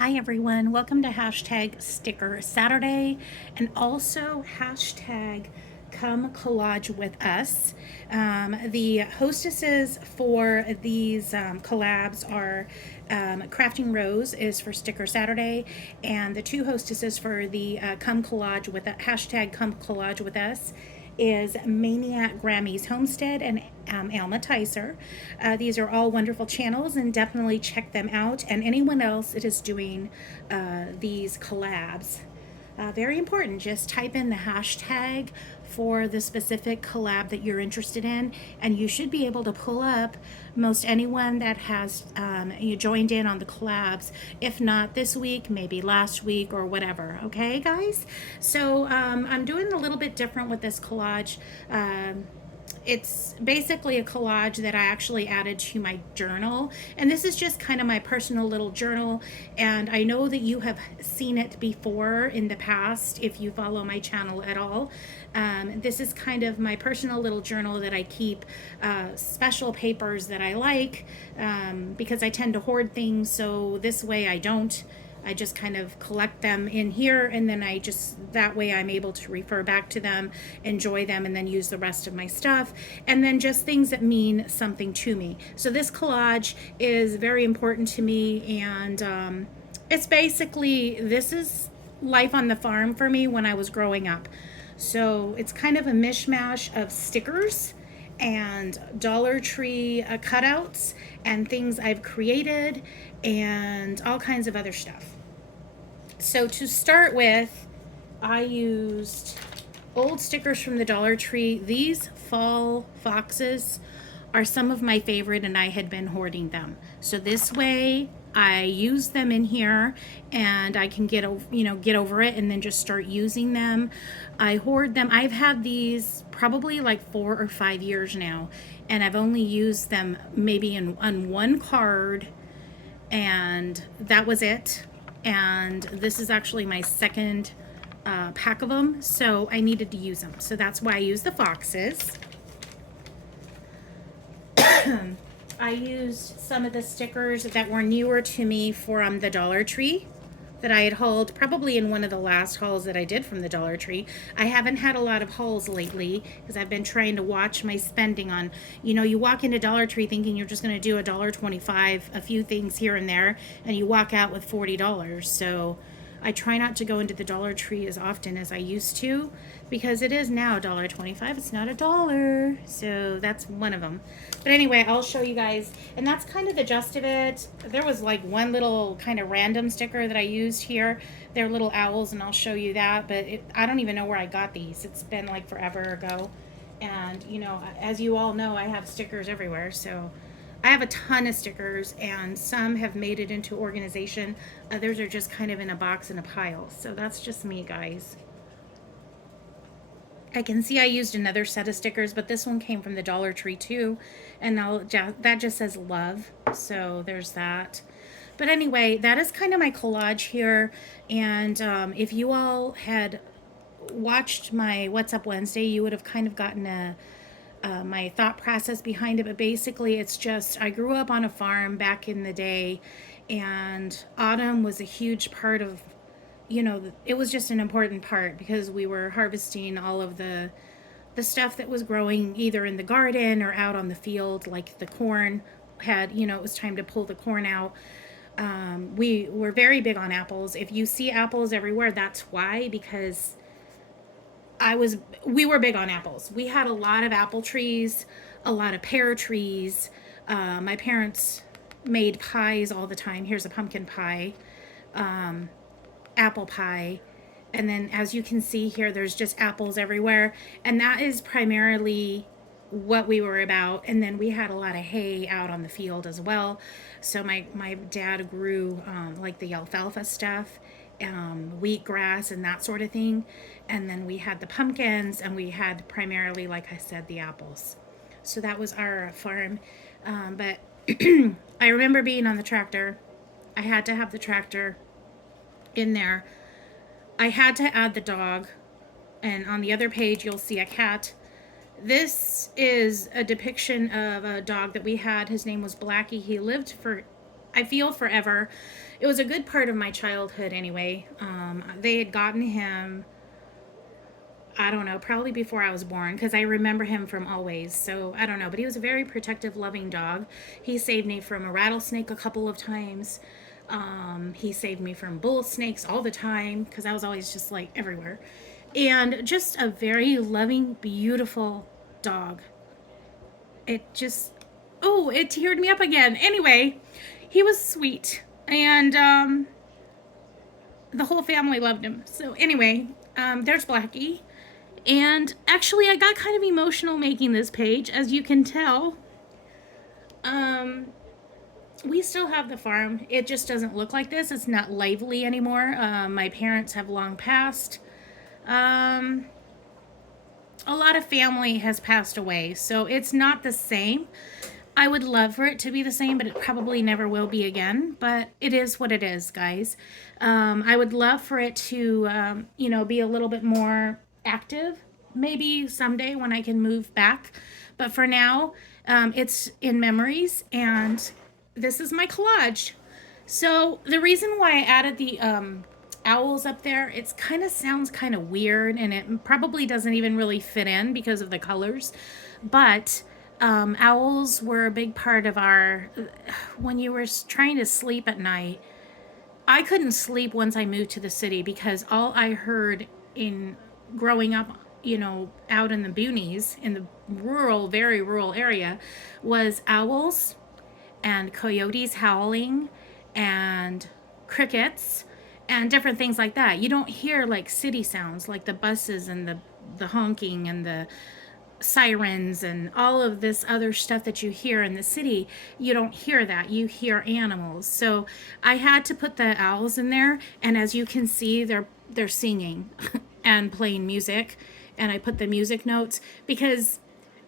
Hi everyone, welcome to hashtag Sticker Saturday and also hashtag Come Collage with Us. The hostesses for these collabs are Crafting Rose is for Sticker Saturday, and the two hostesses for the Come Collage with hashtag Come Collage with Us is Maniac Grammy's Homestead and Alma Ticer. These are all wonderful channels, and definitely check them out. And anyone else that is doing these collabs, very important. Just type in the hashtag for the specific collab that you're interested in, and you should be able to pull up most anyone that has you joined in on the collabs. If not this week, maybe last week or whatever. Okay, guys. So I'm doing a little bit different with this collage. It's basically a collage that I actually added to my journal. And this is just kind of my personal little journal. And I know that you have seen it before in the past if you follow my channel at all. This is kind of my personal little journal that I keep special papers that I like because I tend to hoard things. So this way I just kind of collect them in here, and then that way I'm able to refer back to them, enjoy them, and then use the rest of my stuff. And then just things that mean something to me. So this collage is very important to me, and it's basically, this is life on the farm for me when I was growing up. So it's kind of a mishmash of stickers and Dollar Tree cutouts and things I've created and all kinds of other stuff. So to start with, I used old stickers from the Dollar Tree. These fall foxes are some of my favorite, and I had been hoarding them. So this way I use them in here and I can get over it and then just start using them. I hoard them. I've had these probably like 4 or 5 years now, and I've only used them maybe on one card, and that was it. And this is actually my second pack of them, so I needed to use them. So that's why I use the foxes. I used some of the stickers that were newer to me from the Dollar Tree that I had hauled probably in one of the last hauls that I did from the Dollar Tree. I haven't had a lot of hauls lately because I've been trying to watch my spending on, you walk into Dollar Tree thinking you're just going to do $1.25, a few things here and there, and you walk out with $40. So I try not to go into the Dollar Tree as often as I used to because it is now $1.25. It's not $1. So that's one of them. But anyway, I'll show you guys. And that's kind of the gist of it. There was like one little kind of random sticker that I used here. They're little owls, and I'll show you that. But I don't even know where I got these. It's been like forever ago. And, as you all know, I have stickers everywhere. So I have a ton of stickers, and some have made it into organization. Others are just kind of in a box in a pile. So that's just me, guys. I can see I used another set of stickers, but this one came from the Dollar Tree too. And that just says love. So there's that. But anyway, that is kind of my collage here. And if you all had watched my What's Up Wednesday, you would have kind of gotten my thought process behind it. But basically, it's just, I grew up on a farm back in the day, and autumn was a huge part of, it was just an important part because we were harvesting all of the stuff that was growing either in the garden or out on the field, like the corn had, it was time to pull the corn out. We were very big on apples. If you see apples everywhere, that's why, because we were big on apples. We had a lot of apple trees, a lot of pear trees. My parents made pies all the time. Here's a pumpkin pie, apple pie. And then as you can see here, there's just apples everywhere. And that is primarily what we were about. And then we had a lot of hay out on the field as well. So my dad grew like the alfalfa stuff, wheatgrass and that sort of thing. And then we had the pumpkins, and we had primarily, like I said, the apples. So that was our farm. But I remember being on the tractor. I had to have the tractor in there. I had to add the dog, and on the other page you'll see a cat. This is a depiction of a dog that we had. His name was Blackie. He lived for I feel forever. It was a good part of my childhood anyway. They had gotten him, I don't know, probably before I was born, because I remember him from always. So I don't know, but he was a very protective, loving dog. He saved me from a rattlesnake a couple of times. He saved me from bull snakes all the time because I was always just like everywhere. And just a very loving, beautiful dog. It just, oh, it teared me up again. Anyway, he was sweet. And the whole family loved him. So anyway, there's Blackie. And actually, I got kind of emotional making this page, as you can tell. Um, we still have the farm. It just doesn't look like this. It's not lively anymore. My parents have long passed. Um, a lot of family has passed away, so it's not the same. I would love for it to be the same, but it probably never will be again. But it is what it is, guys. I would love for it to, be a little bit more active. Maybe someday when I can move back. But for now, it's in memories, and this is my collage. So the reason why I added the owls up there, it's kind of sounds kind of weird, and it probably doesn't even really fit in because of the colors. But owls were a big part of our, when you were trying to sleep at night. I couldn't sleep once I moved to the city because all I heard in growing up, out in the boonies, in the rural, very rural area, was owls and coyotes howling and crickets and different things like that. You don't hear like city sounds like the buses and the honking and the sirens and all of this other stuff that you hear in the city. You don't hear that. You hear animals. So I had to put the owls in there, and as you can see, they're singing and playing music, and I put the music notes because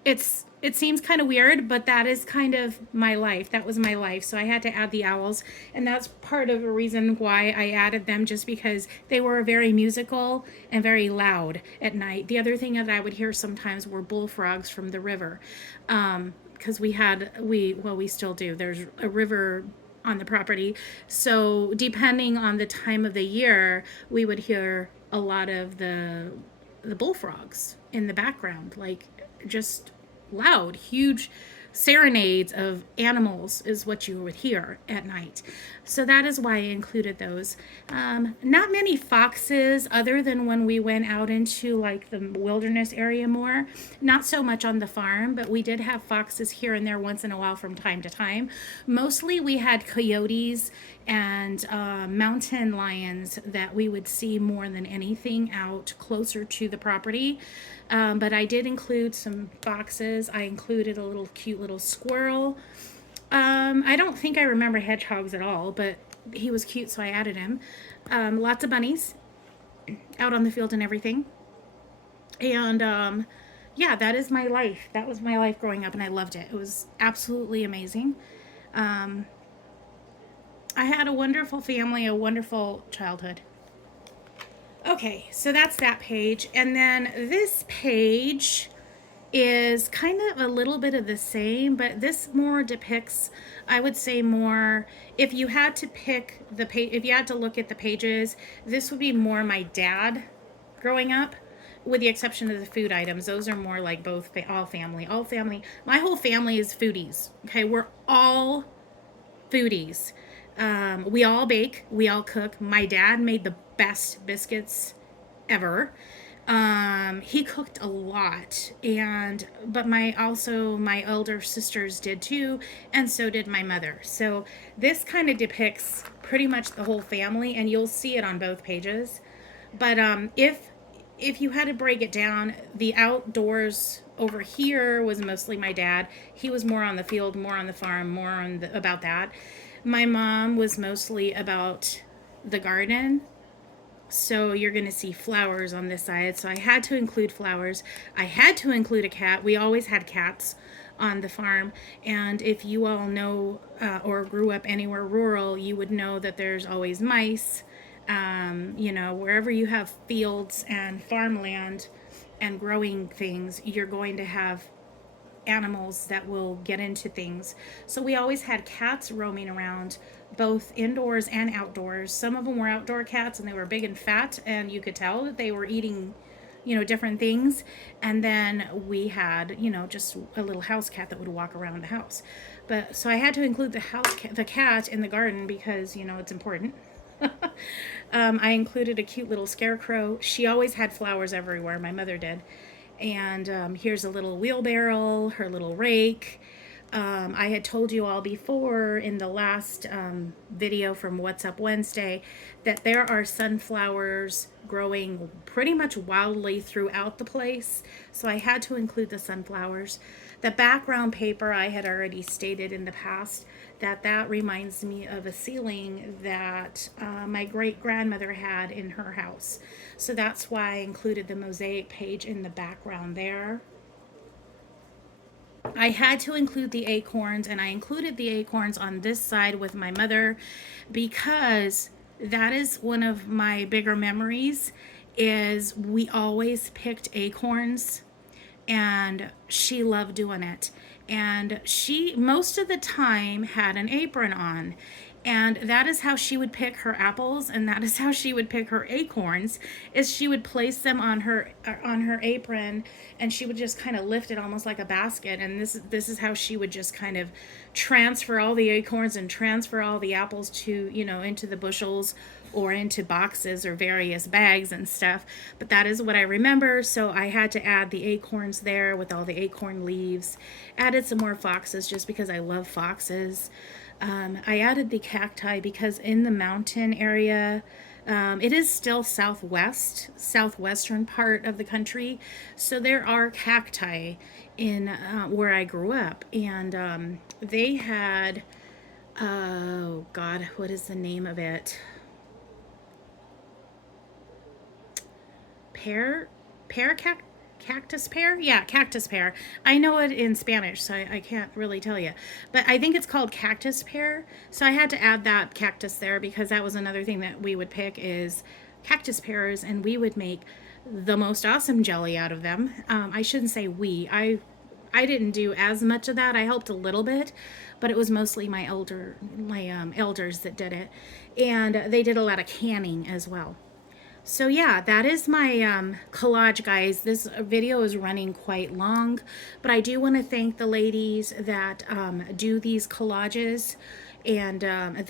it seems kind of weird, but that is kind of my life. That was my life. So I had to add the owls, and that's part of a reason why I added them, just because they were very musical and very loud at night. The other thing that I would hear sometimes were bullfrogs from the river, because we still do. There's a river on the property. So depending on the time of the year, we would hear a lot of the bullfrogs in the background, like just loud, huge serenades of animals is what you would hear at night. So that is why I included those. Not many foxes, other than when we went out into like the wilderness area more. Not so much on the farm, but we did have foxes here and there once in a while from time to time. Mostly we had coyotes and mountain lions that we would see more than anything out closer to the property. But I did include some foxes. I included a little cute little squirrel. I don't think I remember hedgehogs at all, but he was cute, so I added him. Lots of bunnies out on the field and everything. And yeah, that is my life. That was my life growing up, and I loved it. It was absolutely amazing. Um, I had a wonderful family, a wonderful childhood. Okay, so that's that page. And then this page is kind of a little bit of the same, but this more depicts, I would say more, if you had to pick the page, if you had to look at the pages, this would be more my dad growing up, with the exception of the food items. Those are more like both, all family. All family, my whole family is foodies. Okay, we're all foodies. We all bake, we all cook. My dad made the best biscuits ever. He cooked a lot, but my elder sisters did too, and so did my mother. So this kind of depicts pretty much the whole family, and you'll see it on both pages. But if you had to break it down, the outdoors over here was mostly my dad. He was more on the field, more on the farm, more about that. My mom was mostly about the garden. So you're going to see flowers on this side. So I had to include flowers. I had to include a cat. We always had cats on the farm. And if you all know or grew up anywhere rural, you would know that there's always mice. Wherever you have fields and farmland and growing things, you're going to have animals that will get into things. So we always had cats roaming around, both indoors and outdoors. Some of them were outdoor cats and they were big and fat, and you could tell that they were eating, different things. And then we had, just a little house cat that would walk around the house. But so I had to include the cat in the garden because, it's important. I included a cute little scarecrow. She always had flowers everywhere. My mother did. And here's a little wheelbarrow, her little rake. I had told you all before in the last video from What's Up Wednesday that there are sunflowers growing pretty much wildly throughout the place. So I had to include the sunflowers. The background paper, I had already stated in the past that reminds me of a ceiling that my great-grandmother had in her house. So that's why I included the mosaic page in the background there. I had to include the acorns, and I included the acorns on this side with my mother because that is one of my bigger memories, is we always picked acorns, and she loved doing it. And she most of the time had an apron on, and that is how she would pick her apples, and that is how she would pick her acorns, is she would place them on her apron, and she would just kind of lift it almost like a basket. And this is how she would just kind of transfer all the acorns and transfer all the apples to, into the bushels or into boxes or various bags and stuff. But that is what I remember. So I had to add the acorns there with all the acorn leaves. Added some more foxes just because I love foxes. I added the cacti because in the mountain area, it is still southwestern part of the country. So there are cacti in where I grew up. And they had, oh God, what is the name of it? Cactus pear? Yeah, cactus pear. I know it in Spanish, so I can't really tell you. But I think it's called cactus pear. So I had to add that cactus there because that was another thing that we would pick is cactus pears, and we would make the most awesome jelly out of them. I shouldn't say we. I didn't do as much of that. I helped a little bit, but it was mostly my elders that did it. And they did a lot of canning as well. So yeah, that is my collage, guys. This video is running quite long, but I do want to thank the ladies that do these collages and that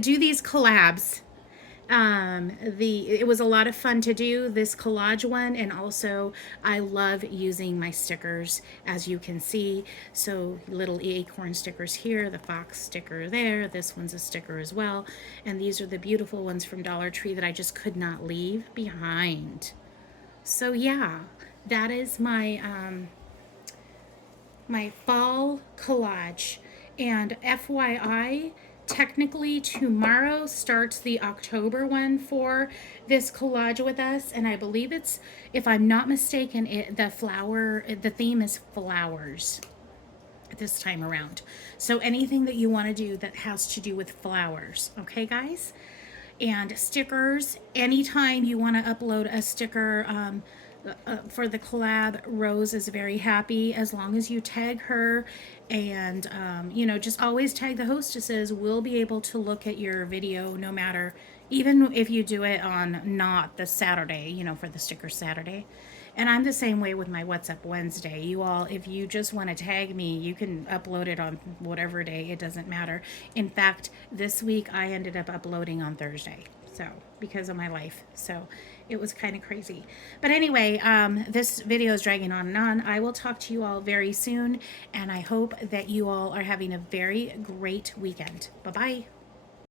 do these collabs. It was a lot of fun to do this collage one, and also I love using my stickers, as you can see. So little acorn stickers here, the fox sticker there, this one's a sticker as well, and these are the beautiful ones from Dollar Tree that I just could not leave behind. So yeah, that is my my fall collage. And FYI, technically tomorrow starts the October one for this collage with us, and I believe it's, if I'm not mistaken, the theme is flowers this time around. So anything that you want to do that has to do with flowers, okay guys? And stickers, anytime you want to upload a sticker for the collab, Rose is very happy as long as you tag her, and just always tag the hostesses. We'll be able to look at your video no matter, even if you do it on not the Saturday, for the sticker Saturday. And I'm the same way with my What's Up Wednesday. You all, if you just want to tag me, you can upload it on whatever day. It doesn't matter. In fact, this week I ended up uploading on Thursday. So, because of my life. So, it was kind of crazy. But anyway, this video is dragging on and on. I will talk to you all very soon. And I hope that you all are having a very great weekend. Bye-bye.